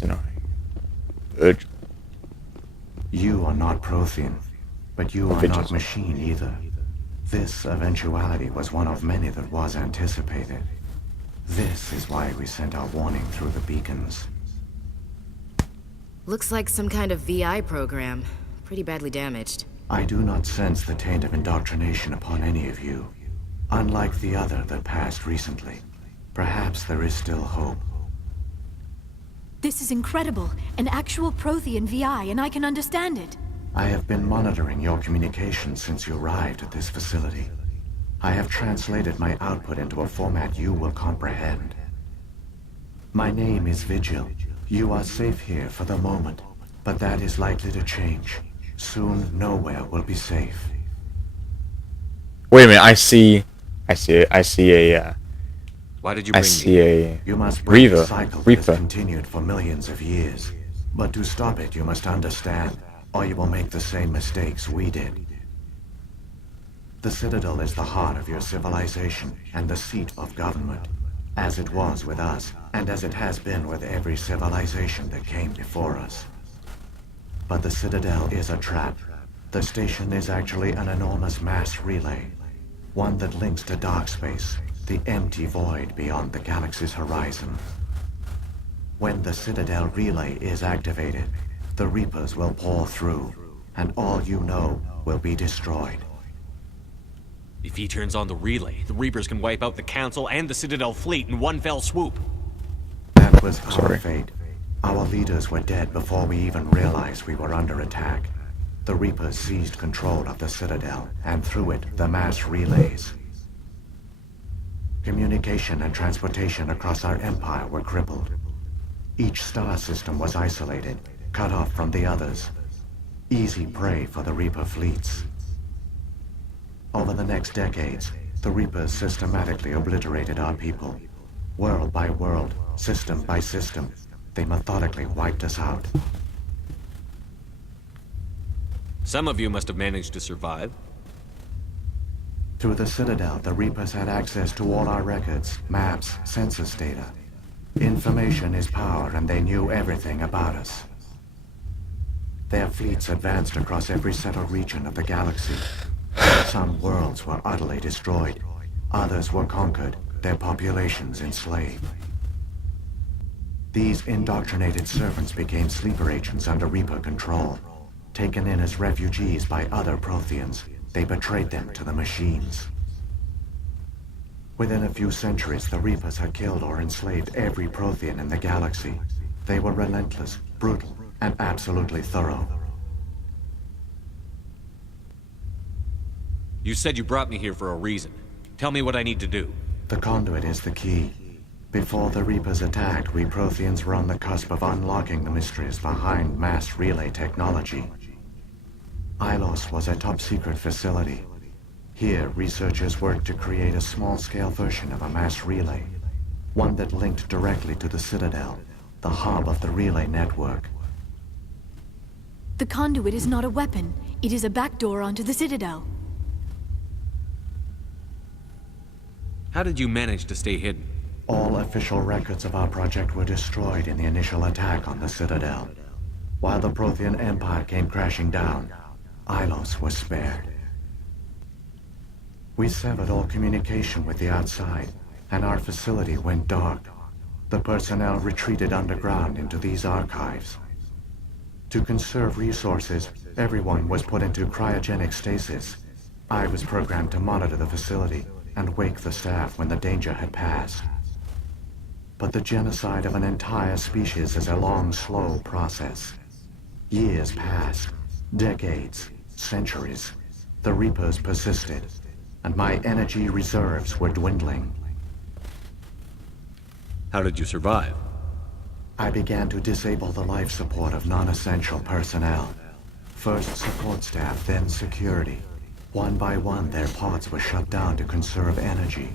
That's annoying. Good. You are not Prothean, but you are not Bitches. machine either. This eventuality was one of many that was anticipated. This is why we sent our warning through the beacons. Looks like some kind of VI program. Pretty badly damaged. I do not sense the taint of indoctrination upon any of you. Unlike the other that passed recently. Perhaps there is still hope. This is incredible. An actual Prothean VI, and I can understand it. I have been monitoring your communications since you arrived at this facility. I have translated my output into a format you will comprehend. My name is Vigil. You are safe here for the moment, but that is likely to change. Soon, nowhere will be safe. Wait a minute. I see a. Why did you I bring see me? a. You must break Reaver. the cycle that Reaper. has continued for millions of years. But to stop it, you must understand, or you will make the same mistakes we did. The Citadel is the heart of your civilization and the seat of government, as it was with us, and as it has been with every civilization that came before us. But the Citadel is a trap. The station is actually an enormous mass relay, one that links to dark space, the empty void beyond the galaxy's horizon. When the Citadel relay is activated, the Reapers will pour through, and all you know will be destroyed. If he turns on the relay, the Reapers can wipe out the Council and the Citadel fleet in one fell swoop. That was our Sorry. fate. Our leaders were dead before we even realized we were under attack. The Reapers seized control of the Citadel, and through it, the mass relays. Communication and transportation across our empire were crippled. Each star system was isolated, cut off from the others. Easy prey for the Reaper fleets. Over the next decades, the Reapers systematically obliterated our people. World by world, system by system, they methodically wiped us out. Some of you must have managed to survive. Through the Citadel, the Reapers had access to all our records, maps, census data. Information is power, and they knew everything about us. Their fleets advanced across every settled region of the galaxy. Some worlds were utterly destroyed. Others were conquered, their populations enslaved. These indoctrinated servants became sleeper agents under Reaper control. Taken in as refugees by other Protheans, they betrayed them to the machines. Within a few centuries, the Reapers had killed or enslaved every Prothean in the galaxy. They were relentless, brutal, and absolutely thorough. You said you brought me here for a reason. Tell me what I need to do. The conduit is the key. Before the Reapers attacked, we Protheans were on the cusp of unlocking the mysteries behind mass relay technology. Ilos was a top-secret facility. Here, researchers worked to create a small-scale version of a mass relay, one that linked directly to the Citadel, the hub of the relay network. The conduit is not a weapon. It is a backdoor onto the Citadel. How did you manage to stay hidden? All official records of our project were destroyed in the initial attack on the Citadel. While the Prothean Empire came crashing down, Ilos was spared. We severed all communication with the outside, and our facility went dark. The personnel retreated underground into these archives. To conserve resources, everyone was put into cryogenic stasis. I was programmed to monitor the facility and wake the staff when the danger had passed. But the genocide of an entire species is a long, slow process. Years passed, decades, centuries. The Reapers persisted, and my energy reserves were dwindling. How did you survive? I began to disable the life support of non-essential personnel. First support staff, then security. One by one, their pods were shut down to conserve energy.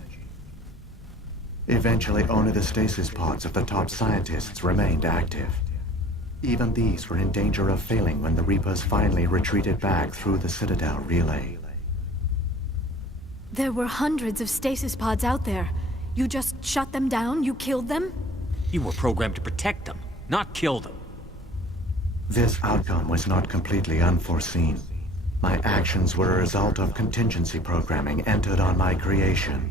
Eventually, only the stasis pods of the top scientists remained active. Even these were in danger of failing when the Reapers finally retreated back through the Citadel relay. There were hundreds of stasis pods out there. You just shut them down? You killed them? You were programmed to protect them. not kill them. This outcome was not completely unforeseen. My actions were a result of contingency programming entered on my creation.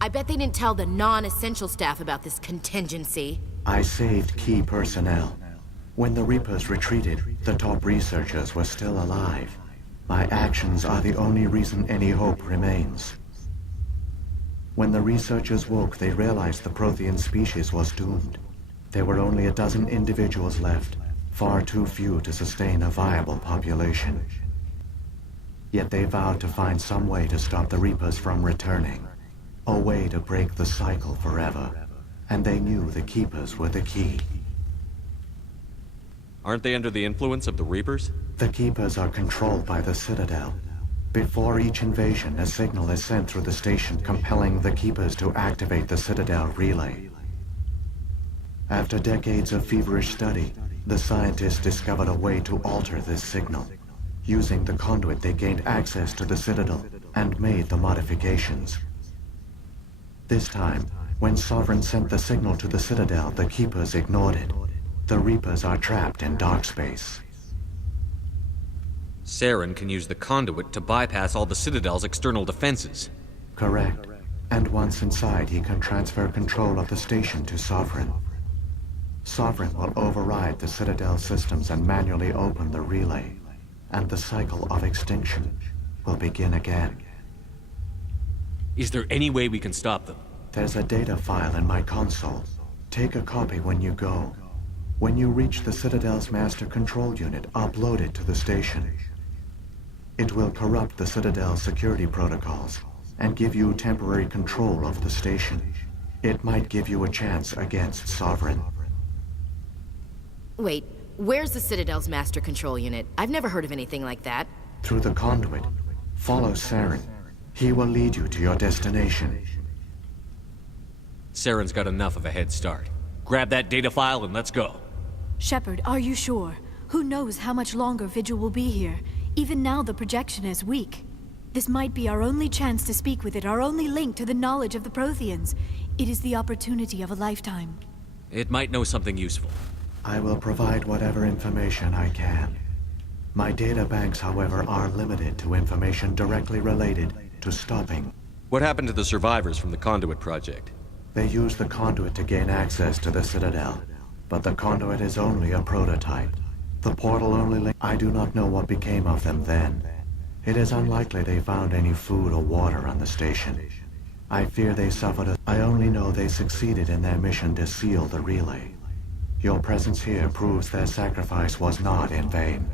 I bet they didn't tell the non-essential staff about this contingency. I saved key personnel. When the Reapers retreated, the top researchers were still alive. My actions are the only reason any hope remains. When the researchers woke, they realized the Prothean species was doomed. There were only a dozen individuals left, far too few to sustain a viable population. Yet they vowed to find some way to stop the Reapers from returning. A way to break the cycle forever. And they knew the Keepers were the key. Aren't they under the influence of the Reapers? The Keepers are controlled by the Citadel. Before each invasion, a signal is sent through the station compelling the Keepers to activate the Citadel relay. After decades of feverish study, the scientists discovered a way to alter this signal. Using the conduit, they gained access to the Citadel and made the modifications. This time, when Sovereign sent the signal to the Citadel, the Keepers ignored it. The Reapers are trapped in dark space. Saren can use the conduit to bypass all the Citadel's external defenses. Correct. And once inside, he can transfer control of the station to Sovereign. Sovereign will override the Citadel systems and manually open the relay. And the cycle of extinction will begin again. Is there any way we can stop them? There's a data file in my console. Take a copy when you go. When you reach the Citadel's master control unit, upload it to the station. It will corrupt the Citadel's security protocols and give you temporary control of the station. It might give you a chance against Sovereign. Wait, where's the Citadel's master control unit? I've never heard of anything like that. Through the conduit, follow Saren. He will lead you to your destination. Saren's got enough of a head start. Grab that data file and let's go. Shepard, are you sure? Who knows how much longer Vigil will be here? Even now the projection is weak. This might be our only chance to speak with it, our only link to the knowledge of the Protheans. It is the opportunity of a lifetime. It might know something useful. I will provide whatever information I can. My data banks, however, are limited to information directly related to stopping. What happened to the survivors from the Conduit project? They use the conduit to gain access to the Citadel, but the conduit is only a prototype. The portal only I do not know what became of them then. It is unlikely they found any food or water on the station. I fear they suffered I only know they succeeded in their mission to seal the relay. Your presence here proves their sacrifice was not in vain.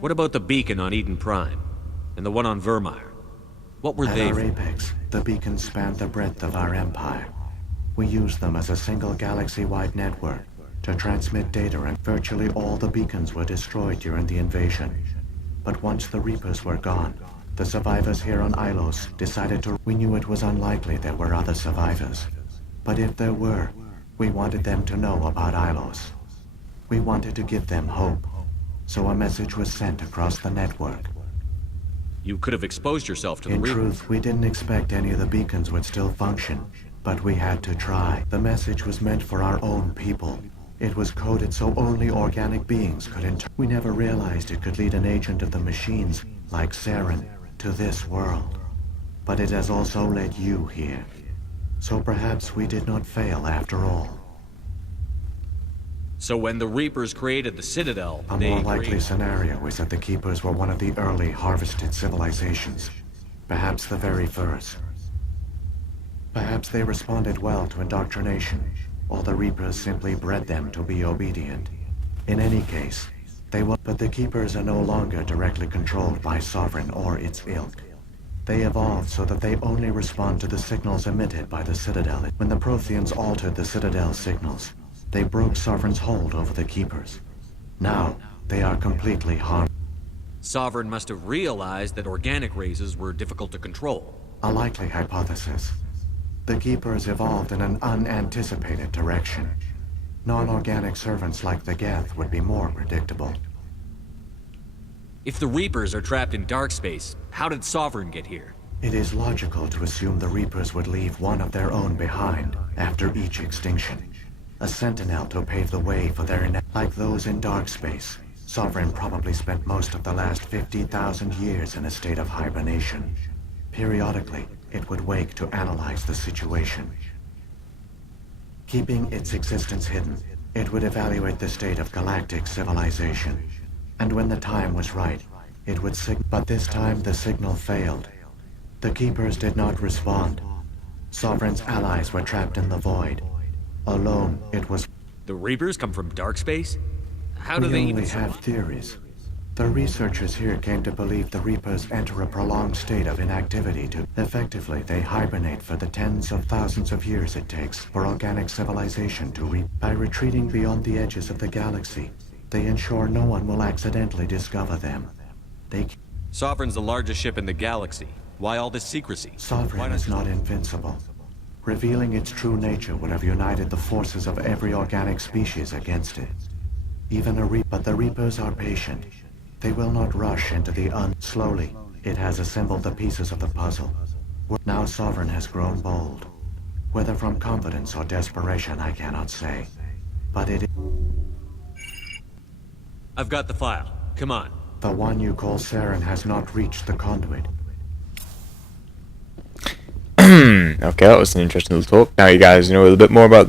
What about the beacon on Eden Prime? And the one on Vermeer? What were At they our for? apex, the beacons spanned the breadth of our empire. We used them as a single galaxy-wide network to transmit data, and virtually all the beacons were destroyed during the invasion. But once the Reapers were gone, the survivors here on Ilos decided to... We knew it was unlikely there were other survivors. But if there were, we wanted them to know about Ilos. We wanted to give them hope. So a message was sent across the network. You could have exposed yourself to the In Reapers. truth, we didn't expect any of the beacons would still function, but we had to try. The message was meant for our own people. It was coded so only organic beings could We never realized it could lead an agent of the machines, like Saren, to this world. But it has also led you here. So perhaps we did not fail after all. So when the Reapers created the Citadel, A they more likely created... scenario is that the Keepers were one of the early harvested civilizations. Perhaps the very first. Perhaps they responded well to indoctrination, or the Reapers simply bred them to be obedient. In any case, they will... But the Keepers are no longer directly controlled by Sovereign or its ilk. They evolved so that they only respond to the signals emitted by the Citadel. When the Protheans altered the Citadel signals, they broke Sovereign's hold over the Keepers. Now, they are completely harmed. Sovereign must have realized that organic races were difficult to control. A likely hypothesis. The Keepers evolved in an unanticipated direction. Non-organic servants like the Geth would be more predictable. If the Reapers are trapped in dark space, how did Sovereign get here? It is logical to assume the Reapers would leave one of their own behind, after each extinction. A sentinel to pave the way for their like those in dark space. Sovereign probably spent most of the last 50,000 years in a state of hibernation. Periodically, it would wake to analyze the situation. Keeping its existence hidden, it would evaluate the state of galactic civilization. And when the time was right, it would but this time the signal failed. The Keepers did not respond. Sovereign's allies were trapped in the void. Alone, it was... The Reapers come from dark space? How do We they only even have survive? theories. The researchers here came to believe the Reapers enter a prolonged state of inactivity to... Effectively, they hibernate for the tens of thousands of years it takes for organic civilization to By retreating beyond the edges of the galaxy, they ensure no one will accidentally discover them. They... Sovereign's the largest ship in the galaxy. Why all this secrecy? Sovereign is not invincible. Revealing its true nature would have united the forces of every organic species against it. Even but the Reapers are patient. They will not rush into the Slowly, it has assembled the pieces of the puzzle. Now Sovereign has grown bold. Whether from confidence or desperation, I cannot say. But I've got the file. Come on. the one you call Saren has not reached the conduit. Okay, that was an interesting little talk. Now you guys know a little bit more about